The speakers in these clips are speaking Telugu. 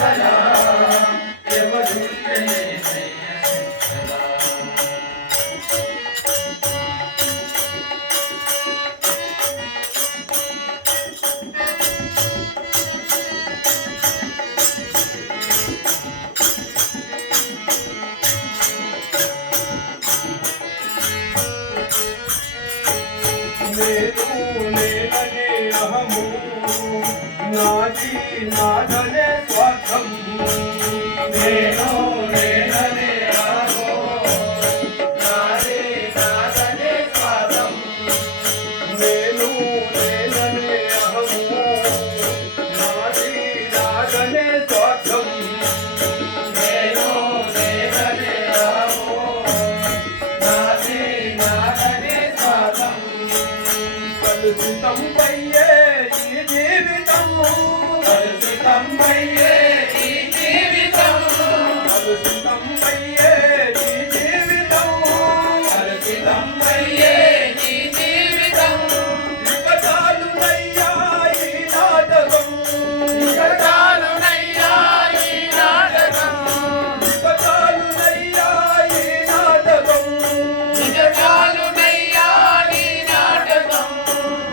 విఠలా ఎవరుండెనేనయ్య విఠలా. నేను నేననే అహము నాది నాదనే స్వార్థం. నేను నేననే అహము నాది నాదనే స్వార్థం. నేను నేననే అహము నాది నాదనే స్వార్థం. నేను నేననే అహము నాది నాదనే స్వార్థం. కలుషితం అయ్యే ఈ జీవితం, కలుషితం అయ్యే ఈ జీవితం, కలుషితం అయ్యే ఈ జీవితం, కలుషితం అయ్యే ఈ జీవితం. ఇక చాలునయ్యా ఈ నాటకం, ఇక చాలునయ్యా ఈ నాటకం, ఇక చాలునయ్యా ఈ నాటకం. ఇక చాలునయ్యా ఈ నాటకం.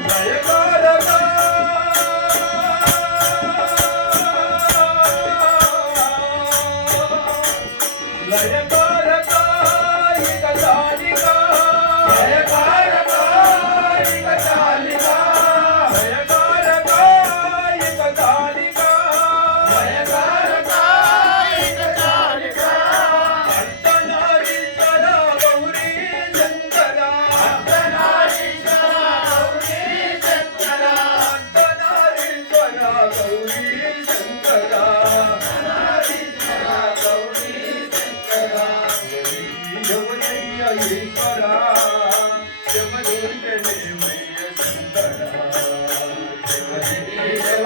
లయకారకా లయకారకా ఇక చాలికా, లయకారకా ఇక చాలికా, లయకారకా ఇక చాలికా. లయకారకా ఇక చాలికా. అర్ధనారీశ్వర గౌరీ శంకర, అర్ధనారీశ్వర గౌరీ శంకర, అర్ధనారీశ్వర గౌరీ శంకర. అర్ధనారీశ్వర గౌరీ శంకర. ఎవరయ్య ఈశ్వర ఎవరుంటేనేమయ్య